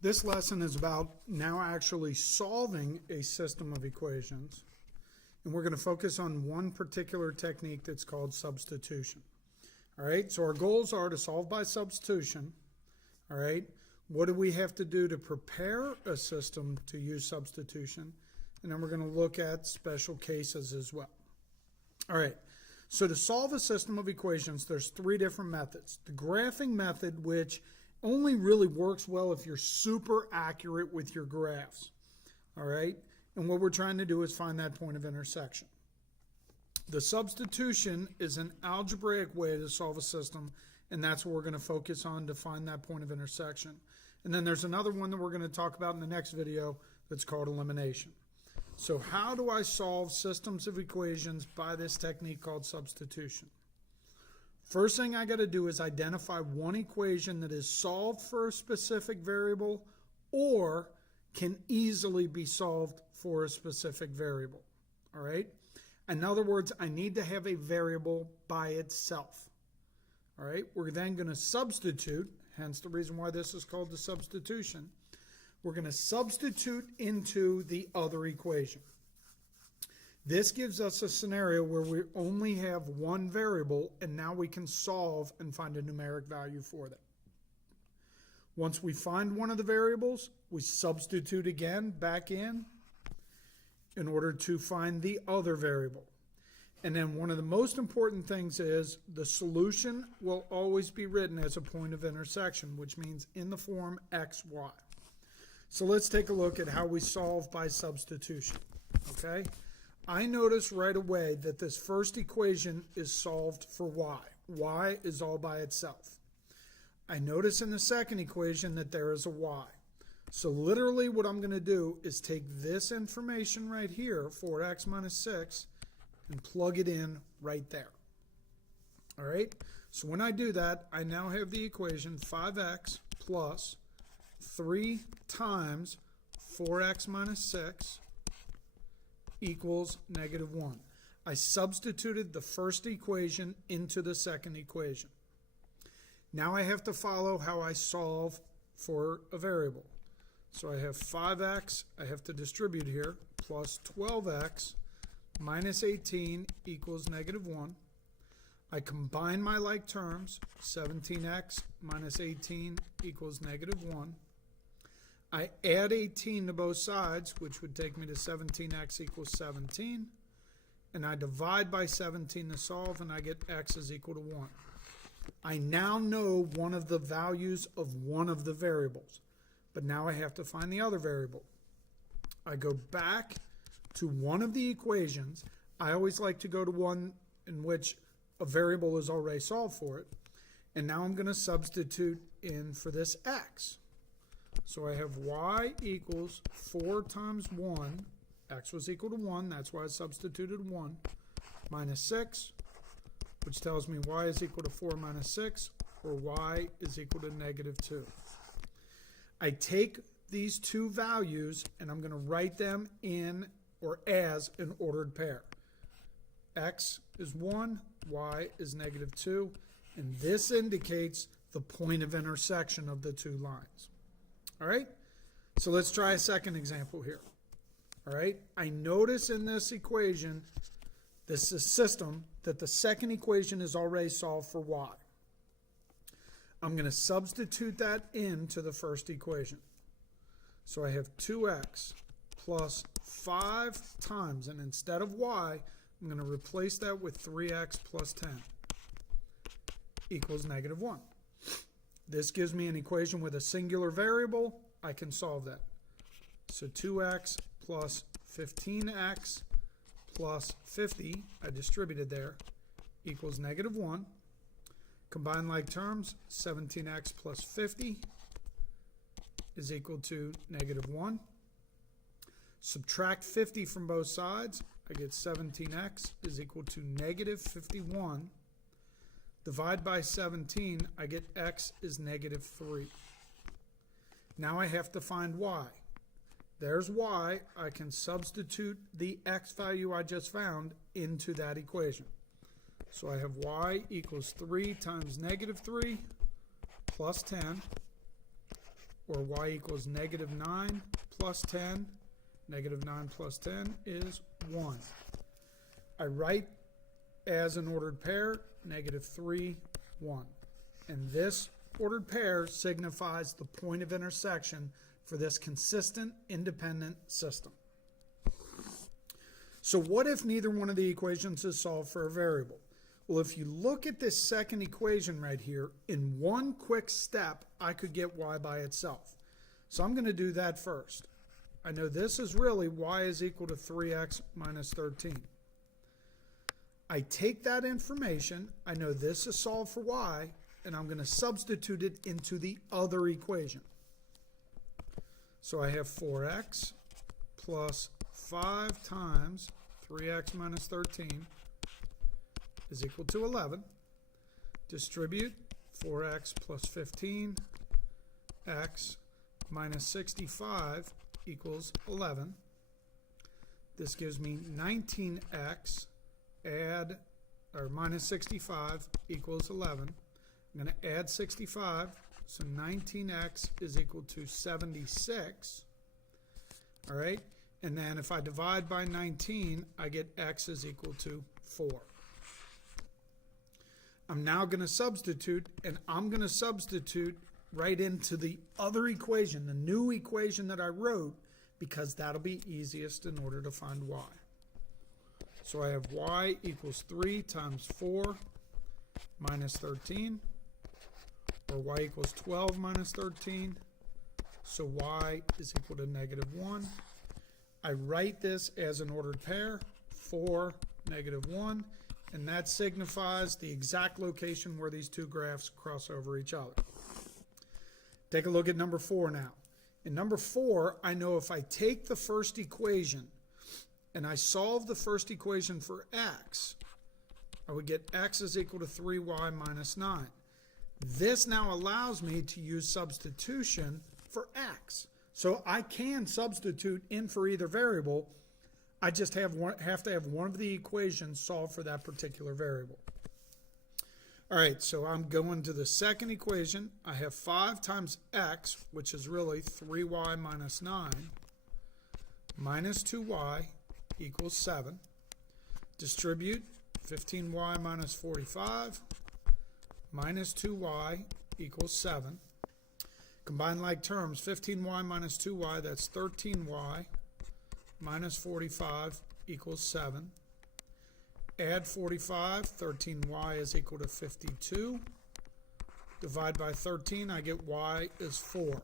This lesson is about now actually solving a system of equations, and we're going to focus on one particular technique that's called substitution. All right, so our goals are to solve by substitution. All right, what do we have to do to prepare a system to use substitution? And then we're going to look at special cases as well. All right, so to solve a system of equations, there's three different methods. The graphing method, which only really works well if you're super accurate with your graphs. All right, and what we're trying to do is find that point of intersection. The substitution is an algebraic way to solve a system, and that's what we're going to focus on to find that point of intersection. And then there's another one that we're going to talk about in the next video that's called elimination. So how do I solve systems of equations by this technique called substitution? First thing I got to do is identify one equation that is solved for a specific variable or can easily be solved for a specific variable. All right? In other words, I need to have a variable by itself. All right? We're then going to substitute, hence the reason why this is called the substitution. We're going to substitute into the other equation. This gives us a scenario where we only have one variable, and now we can solve and find a numeric value for that. Once we find one of the variables, we substitute again back in order to find the other variable. And then one of the most important things is the solution will always be written as a point of intersection, which means in the form x, y. So let's take a look at how we solve by substitution, okay? I notice right away that this first equation is solved for y. Y is all by itself. I notice in the second equation that there is a y. So literally what I'm going to do is take this information right here, 4x minus 6, and plug it in right there. All right? So when I do that, I now have the equation 5x plus 3 times 4x minus 6 equals negative 1. I substituted the first equation into the second equation. Now I have to follow how I solve for a variable. So I have 5x, I have to distribute here, plus 12x minus 18 equals negative 1. I combine my like terms, 17x minus 18 equals negative 1. I add 18 to both sides, which would take me to 17x equals 17. And I divide by 17 to solve, and I get x is equal to 1. I now know one of the values of one of the variables. But now I have to find the other variable. I go back to one of the equations. I always like to go to one in which a variable is already solved for it. And now I'm going to substitute in for this x. So I have y equals 4 times 1. X was equal to 1. That's why I substituted 1. Minus 6, which tells me y is equal to 4 minus 6, or y is equal to negative 2. I take these two values and I'm going to write them in or as an ordered pair. X is 1, y is negative 2, and this indicates the point of intersection of the two lines. All right, so let's try a second example here. All right, I notice in this equation, this is system, that the second equation is already solved for y. I'm going to substitute that into the first equation. So I have 2x plus 5 times, and instead of y, I'm going to replace that with 3x plus 10 equals negative 1. This gives me an equation with a singular variable. I can solve that. So 2x plus 15x plus 50, I distributed there, equals negative 1. Combine like terms, 17x plus 50 is equal to negative 1. Subtract 50 from both sides, I get 17x is equal to negative 51. Divide by 17, I get x is negative 3. Now I have to find y. There's y. I can substitute the x value I just found into that equation. So I have y equals 3 times negative 3 plus 10 or y equals negative 9 plus 10. Negative 9 plus 10 is 1. I write as an ordered pair, negative 3, 1. And this ordered pair signifies the point of intersection for this consistent independent system. So what if neither one of the equations is solved for a variable? Well, if you look at this second equation right here, in one quick step, I could get y by itself. So I'm going to do that first. I know this is really y is equal to 3x minus 13. I take that information, I know this is solved for y, and I'm going to substitute it into the other equation. So I have 4x plus 5 times 3x minus 13 is equal to 11. Distribute 4x plus 15, x minus 65 equals 11. This gives me 19x minus 65 equals 11. I'm going to add 65, so 19x is equal to 76. All right, and then if I divide by 19, I get x is equal to 4. I'm now going to substitute, and I'm going to substitute right into the other equation, the new equation that I wrote, because that'll be easiest in order to find y. So I have y equals 3 times 4 minus 13, or y equals 12 minus 13, so y is equal to negative 1. I write this as an ordered pair, 4, negative 1, and that signifies the exact location where these two graphs cross over each other. Take a look at number 4 now. In number 4, I know if I take the first equation and I solve the first equation for x, I would get x is equal to 3y minus 9. This now allows me to use substitution for x. So I can substitute in for either variable. I just have to have one of the equations solved for that particular variable. All right, so I'm going to the second equation. I have 5 times x, which is really 3y minus 9, minus 2y equals 7. Distribute 15y minus 45 minus 2y equals 7. Combine like terms, 15y minus 2y, that's 13y minus 45 equals 7. Add 45, 13y is equal to 52. Divide by 13, I get y is 4.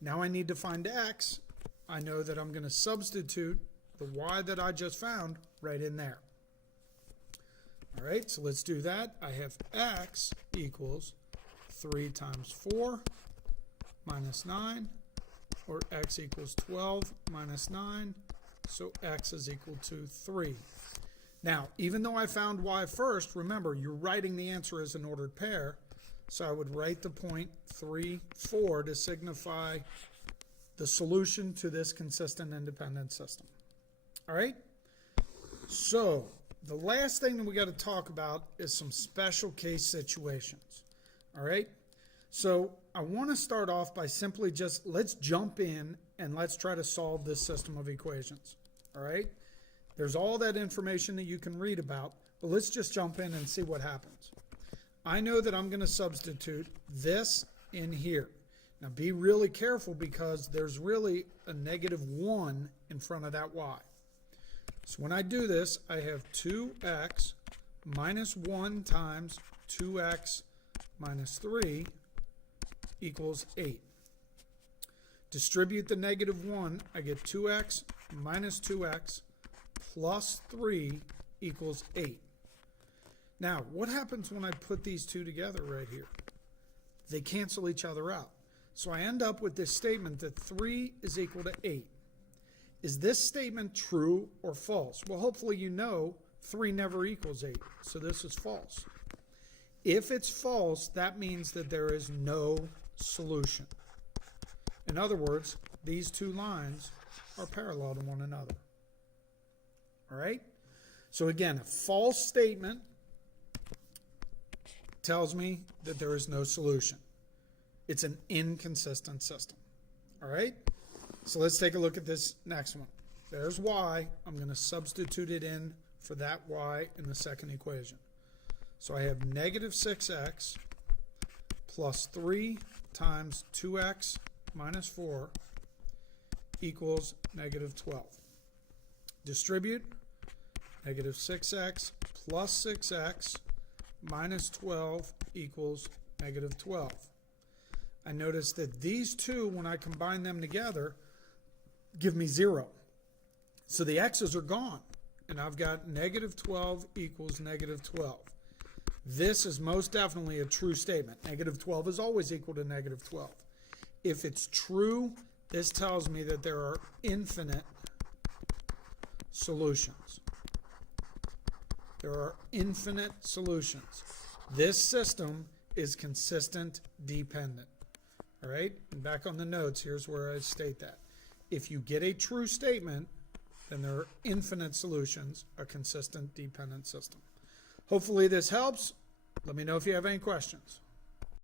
Now I need to find x. I know that I'm going to substitute the y that I just found right in there. All right, so let's do that. I have x equals 3 times 4 minus 9, or x equals 12 minus 9, so x is equal to 3. Now, even though I found y first, remember, you're writing the answer as an ordered pair, so I would write the point 3, 4 to signify the solution to this consistent independent system. All right? So, the last thing that we got to talk about is some special case situations. All right? So, I want to start off by simply just, let's jump in and let's try to solve this system of equations. All right? There's all that information that you can read about, but let's just jump in and see what happens. I know that I'm going to substitute this in here. Now be really careful because there's really a negative 1 in front of that y. So when I do this, I have 2x minus 1 times 2x minus 3 equals 8. Distribute the negative 1, I get 2x minus 2x plus 3 equals 8. Now, what happens when I put these two together right here? They cancel each other out. So I end up with this statement that 3 is equal to 8. Is this statement true or false? Well, hopefully you know 3 never equals 8, so this is false. If it's false, that means that there is no solution. In other words, these two lines are parallel to one another. All right? So again, a false statement tells me that there is no solution. It's an inconsistent system. All right? So let's take a look at this next one. There's y. I'm going to substitute it in for that y in the second equation. So I have negative 6x plus 3 times 2x minus 4 equals negative 12. Distribute. Negative 6x plus 6x minus 12 equals negative 12. I notice that these two, when I combine them together, give me 0. So the x's are gone, and I've got negative 12 equals negative 12. This is most definitely a true statement. Negative 12 is always equal to negative 12. If it's true, this tells me that there are infinite solutions. There are infinite solutions. This system is consistent dependent. All right? And back on the notes, here's where I state that. If you get a true statement, then there are infinite solutions, a consistent dependent system. Hopefully this helps. Let me know if you have any questions.